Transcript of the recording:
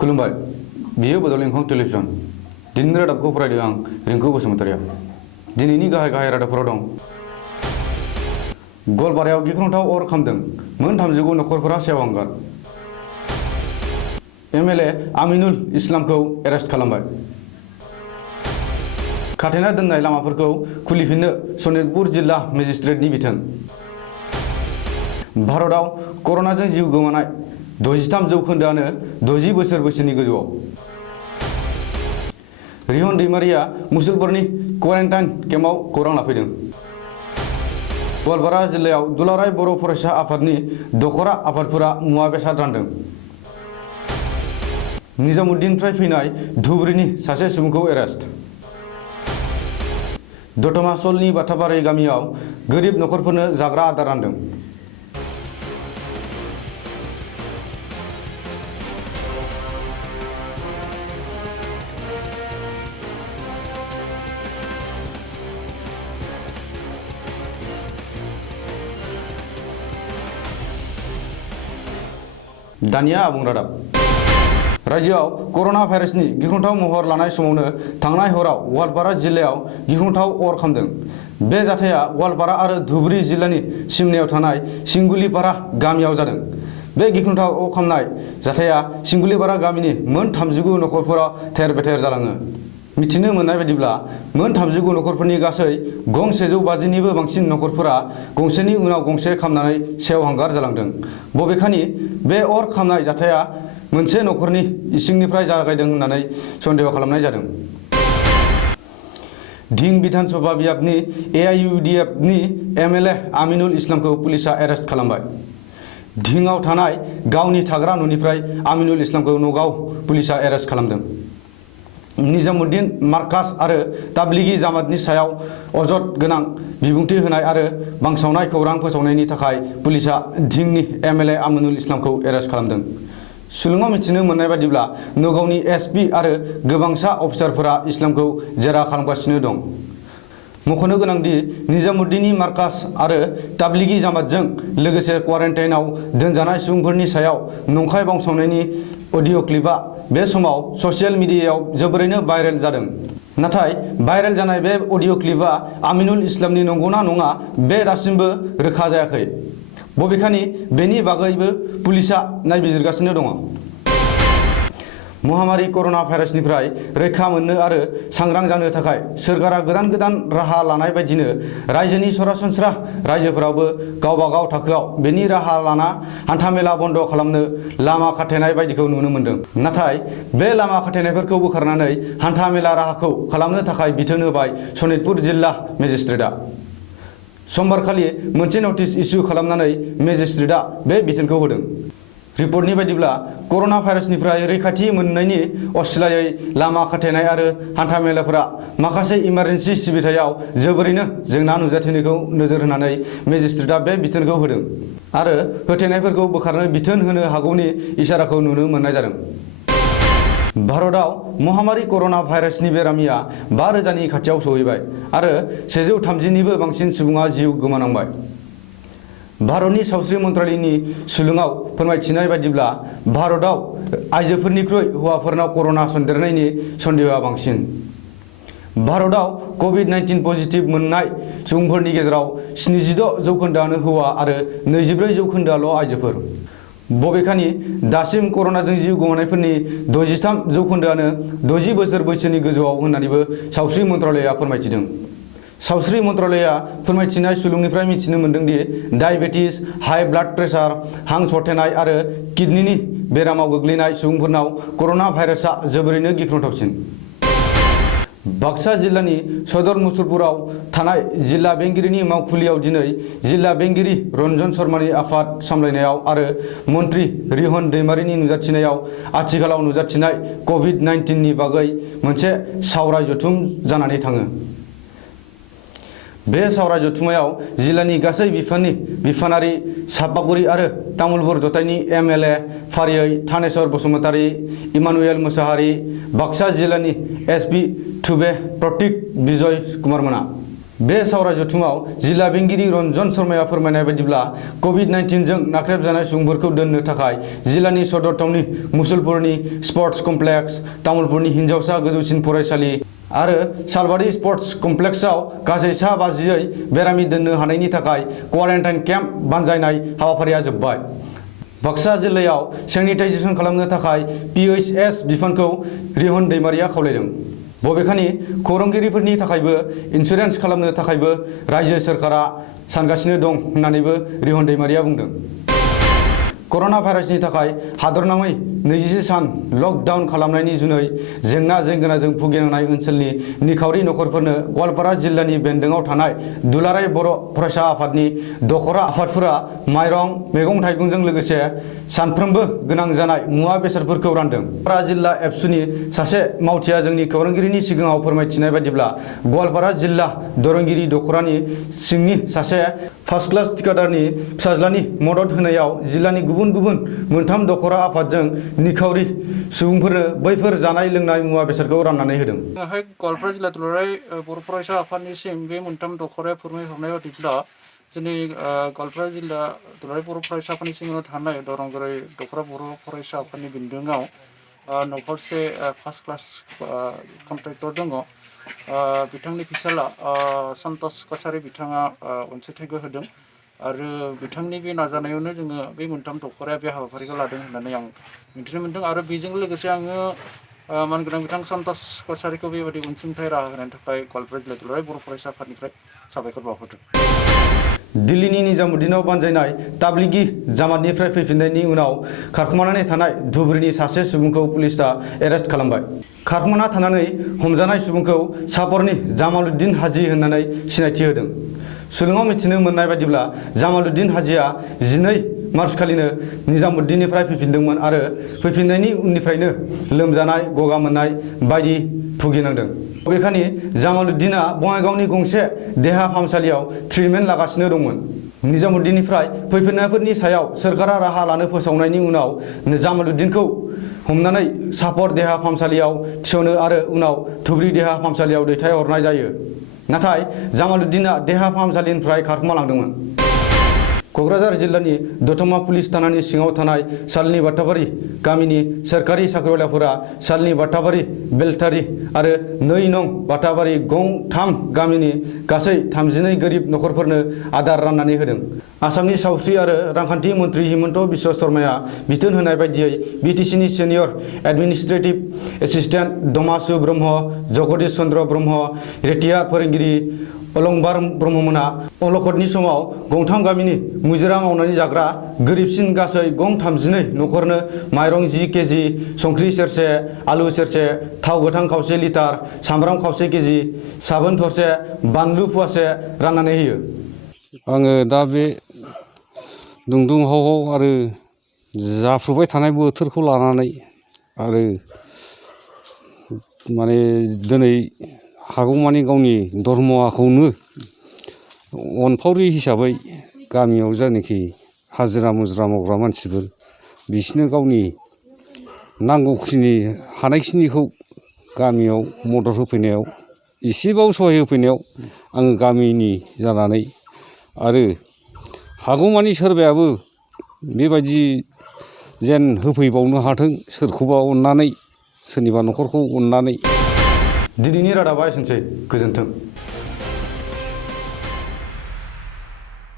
खुलुमबाय बियो बड'लेण्ड टेलिभिजन दिनैनि रादाबखौ फरायदों आं रिंकु बसुमतारिया। दिनैनि गाहाय रादाबफोराव दं। गवालपारायाव गिख्रंथाव अर खामदों, मोन 39 नखरफोरा सेवहांगार। एमएलए आमिनुल इस्लामखौ एरेस्ट खालामबाय। खाथेना दोननाय लामाफोरखौ खुलिफिननो सनितपुर जिल्ला मेजिस्ट्रेटनि बिथोन। भारताव कर'नाजों जिउ गोमानाय 63% 60 बोसोर बैसोनि गोजौआव। रिहन दैमारिया मुसलपुरनि क्वारेन्टाइन केम्पआव खौरां लाफैदों। गवालपारा जिल्लायाव दुलाराय बर' फरायसा आफादनि दखरा आफादफोरा मुवा बेसाद रानदों। निजामुद्दिननिफ्राय फैनाय धुबुरीनि सासे सुबुंखौ एरेस्ट। दतमा सलनि बाथाबारि गामियाव गोरिब नखरफोरनो जाग्रा आदार रानदों। दानिया आबुं रादाब। राज्योआव कर'ना भाइरासनि गिख्रंथाव महर लानाय समावनो थांनाय हराव गवालपारा जिल्लायाव गिख्रंथाव अर खामदों। बे जाथाया गवालपारा आरो धुबुरी जिल्लानि सिमनायाव थानाय सिंगुलिपारा गामियाव जादों। बे गिख्रंथाव अर खामनाय जाथाया सिंगुलिपारा गामिनि मोन 39 नखरफोराव थेर बेथेर जालाङो। मिथिनो मोननाय बायदिब्ला मोन 39 नखरफोरनि गासै गं 150निबो बांसिन नखरफोरा गंसेनि उनाव गंसे खामनानै सेवहांगार जालांदों। बबेखानि बे अर खामनाय जाथाया मोनसे नखरनि इसिंनिफ्राय जागायदों होननानै सन्देह खालामनाय जादों। धिं बिधानसभा बियाबनि AIUDFनि एमएलए आमिनुल इस्लामखौ पुलिसा एरेस्ट खालामबाय। धिंआव थानाय गावनि थाग्रा न'निफ्राय आमिनुल इस्लामखौ नगाव पुलिसा एरेस्ट खालामदों। निजामुद्दिन मार्कास आरो ताब्लिगी जामातनि सायाव अजद गोनां बिबुंथि होनाय आरो बांसावनाय खौरां फोसावनायनि थाखाय पुलिसा धिंनि एमएलए आमिनुल इस्लामखौ एरेस्ट खालामदों। सुलुङाव मिथिनो मोननाय बायदिब्ला नगावनि SP आरो गोबांसा अफिसारफोरा इस्लामखौ जेरा खालामगासिनो दं। मख'नो गोनांदि निजामुद्दिननि मार्कास आरो ताब्लिगी जामातजों लोगोसे क्वारेन्टाइनआव दोनजानाय सुबुंफोरनि सायाव नंखाय बांसावनायनि अडिअ' क्लिपआ बे समाव ससियेल मिडियायाव जोबोरैनो भाइरेल जादों। नाथाय भाइरेल जानाय बे अडिअ' क्लिपआ आमिनुल इस्लामनि नंगौना नङा बे दासिमबो रोखा जायाखै। बबेखानि बेनि बागैबो पुलिसा नायबिजिरगासिनो दङ। महामारी कर'ना भाइरासनिफ्राय रैखा मोननो आरो सांग्रां जानो थाखाय सोरखारा गोदान राहा लानाय बायदिनो रायजोनि सरासनस्रा रायजोफोरावबो गावबा गाव थाखोआव बेनि राहा लाना हान्थामेला बन्द खालामनो लामा खाथेनाय बायदिखौ नुनो मोन्दों। नाथाय बे लामा खाथेनायफोरखौ बोखारनानै हान्थामेला राहाखौ खालामनो थाखाय बिथोन होबाय सनितपुर जिल्ला मेजिस्ट्रेटआ। समबारखालि मोनसे नटिस इस्यु खालामनानै मेजिस्ट्रेटआ बे बिथोनखौ होदों। रिपर्टनि बायदिब्ला कर'ना भाइरासनिफ्राय रैखाथि मोननायनि असिलायै लामा खाथेनाय आरो हान्थामेलाफोरा माखासे इमारजेन्सि सिबिथायाव जोबोरैनो जेंना नुजाथिनायखौ नोजोर होनानै मेजिस्ट्रेटआ बे बिथोनखौ होदों आरो होथेनायफोरखौ बोखारनो बिथोन होनो हागौनि इसाराखौ नुनो मोननाय जादों। भारताव महामारी कर'ना भाइरासनि बेरामिया 5,000नि खाथियाव सौहैबाय आरो 130निबो बांसिन सुबुङा जिउ गोमानांबाय। भारतनि सावस्रि मन्त्रालयनि सुलुङाव फोरमायथिनाय बायदिब्ला भारताव आइजोफोरनिख्रुइ हौवाफोरनाव कर'ना सन्देरनायनि सन्देहआ बांसिन। भारताव COVID-19 पजिटिभ मोननाय सुबुंफोरनि गेजेराव 76% हौवा आरो 24% आइजोफोर। बबेखानि दासिम कर'नाजों जिउ गोमानायफोरनि 63% 60 बोसोर बैसोनि गोजौआव होननानैबो सावस्रि मन्त्रालयआ फोरमायथिदों। सावस्रि मन्त्रालयआ फोरमायथिनाय सुलुंनिफ्राय मिथिनो मोन्दोंदि डायबेटिस, हाइ ब्लाड प्रेसार, हां सरथेनाय आरो किडनिनि बेरामाव गोग्लैनाय सुबुंफोरनाव कर'ना भाइरासआ जोबोरैनो गिख्रंथावसिन। बाक्सा जिल्लानि सदर मुसलपुराव थानाय जिल्ला बेंगिरिनि मावखुलियाव दिनै जिल्ला बेंगिरि रन्जन शर्मानि आफाद सामलायनायाव आरो मन्त्रि रिहन दैमारिनि नुजाथिनायाव आथिखालाव नुजाथिनाय COVID-19नि बागै मोनसे सावराय जथुम जानानै थाङो। बे सावराय जथुमायाव जिल्लानि गासै बिफानारि सापागुरि आरो तामुलपुर जथाइनि MLA फारियै थानेश्वर बसुमतारी, इमानुएल मोसाहारि, बाक्सा जिल्लानि SP थुबे प्रतीक बिजय कुमारमोना बे सावराय जथुमाव जिल्ला बेंगिरि रन्जन शर्माया फोरमायनाय बायदिब्ला COVID-19 जों नाख्रेबजानाय सुबुंफोरखौ दोननो थाखाय जिल्लानि सदर थावनि मुसलपुरनि स्पर्ट्स कमप्लेक्स, तामुलपुरनि हिन्जावसा गोजौसिन फरायसालि आरो सालबारि स्पर्ट्स कमप्लेक्सआव गासै सा 50 बेरामि दोननो हानायनि थाखाय क्वारेन्टाइन केम्प बानजायनाय हाबाफारिया जोब्बाय। बाक्सा जिल्लायाव सेनिटाइजेसन खालामनो थाखाय PHS बिफानखौ रिहन दैमारिया खावलायदों। बबेखानि खौरांगिरिफोरनि थाखायबो इन्सुरेन्स खालामनो थाखायबो रायजो सोरखारा सानगासिनो दं होननानैबो रिहन दैमारिया बुंदों। कर'ना भाइरासनि थाखाय हादरनाङै 21 सान लकडाउन खालामनायनि जुनै जेंना जेंगोनाजों भुगिनांनाय ओनसोलनि निखावरि नखरफोरनो गवालपारा जिल्लानि बेन्दोङाव थानाय दुलाराय बर' फरायसा आफादनि दखरा आफादफोरा माइरं, मैगं-थाइगंजों लोगोसे सानफ्रोमबो गोनां जानाय मुवा बेसादफोरखौ रानदों। गवालपारा जिल्ला एबसुनि सासे मावथिया जोंनि खौरांगिरिनि सिगाङाव फोरमायथिनाय बायदिब्ला गवालपारा जिल्ला दरंगिरि दखरानि सिंनि सासे फार्स्ट क्लास थिकादारनि फिसाज्लानि मदद होनायाव जिल्लानि गुबुन मोनथाम दखरा आफादजों निखावरि सुबुंफोरनो बैफोर जानाय लोंनाय मुवा बेसादखौ राननानै होदों। गवालपारा जिल्ला दुलाराय बर' फरायसा आफादनिसिम बे मोनथाम दखराया फोरमायहरनाय बायदिब्ला जोंनि गवालपारा जिल्ला दुलाराय बर' फरायसा आफादनि सिङाव थानाय दरंगरै दखरा बर' फरायसा आफादनि बेन्दोङाव नखरसे फार्स्ट क्लास कन्ट्रेक्टर दङ। बिथांनि फिसाला सन्तोष कछारी बिथाङा अनसुंथाइबो होदों आरो बिथांनि बे नाजानायावनो जोङो बे मोनथाम दखराया बे हाबाफारिखौ लादों होननानै आं मिथिनो मोन्दों आरो बेजों लोगोसे आङो मानगोनां बिथां सन्तोष कछारीखौ बेबायदि अनसुंथाइ राहा होनायनि थाखाय गवालपारा जिल्ला दुलाराय बर' फरायसा आफादनिफ्राय साबायखर बावहरदों। दिल्लीनि निजामुद्दिनाव बानजायनाय ताब्लिगी जामातनिफ्राय फैफिननायनि उनाव खारखुमानानै थानाय धुबुरीनि सासे सुबुंखौ पुलिसआ एरेस्ट खालामबाय। खारखुमाना थानानै हमजानाय सुबुंखौ सापरनि जामालुद्दिन हाजी होननानै सिनायथि होदों। सुलुङाव मिथिनो मोननाय बायदिब्ला जामालुद्दिन हाजीआ 12 मार्च खालिनो निजामुद्दिननिफ्राय फैफिनदोंमोन आरो फैफिननायनि उननिफ्रायनो लोमजानाय, गगा मोननाय बायदि भुगिनांदों। बबेखानि जामालुद्दिना बङाइगावनि गंसे देहा फाहामसालियाव ट्रिटमेन्ट लागासिनो दंमोन। निजामुद्दिननिफ्राय फैफिननायफोरनि सायाव सोरखारा राहा लानो फोसावनायनि उनाव जामालुद्दिनखौ हमनानै सापर देहा फाहामसालियाव थिसनो आरो उनाव धुबुरी देहा फाहामसालियाव दैथायहरनाय जायो। नाथाय जामालुद्दिना देहा फाहामसालिनिफ्राय खारखुमालांदोंमोन। क'क्राझार जिल्लानि दतमा पुलिस थानानि सिङाव थानाय सालनि बाटाबारि गामिनि सोरखारि साख्रिआवलाफोरा सालनि बाटाबारि बेलटारि आरो 2 नं बाटाबारि गं 3 गामिनि गासै 32 गोरिब नखरफोरनो आदार राननानै होदों। आसामनि सावस्रि आरो रांखान्थि मन्थ्रि हिमन्त बिश्व शर्माया बिथोन होनाय बायदियै बिटिसिनि senior administrative assistant Damasu Brahma, Jagadish Chandra Brahma, retired फोरोंगिरि अलंबार ब्रह्ममोना अलखदनि समाव गंथाम गामिनि मुजिरा मावनानै जाग्रा गोरिबसिन गासै गं 32 नखरनो माइरं 10 केजि, संख्रि सेरसे, आलु सेरसे, थाव गोथां खावसे लिटार, सामब्राम खावसे केजि, साबोन थरसे, बानलु फवासे राननानै होयो। आङो दा बे दुंदुंहाव आरो जाफ्रुबाय थानाय बोथोरखौ लानानै आरो माने दिनै हागौमानि गावनि धर्मखौनो अनफावरि हिसाबै गामियाव जायनाखि हाजिरा मुजिरा मावग्रा मानसिफोर बिसोरनो गावनि नांगौखिनि हानायखिनिखौ गामियाव मदद होफैनायाव एसेबाबो सहाय होफैनायाव आङो गामिनि जानानै आरो हागौमानि सोरबायाबो बेबायदि जेन होफैबावनो हाथों सोरखौबा अननानै सोरनिबा न'खरखौ अननानै। दिनैनि रादाबा एसेनोसै। गोजोन्थों।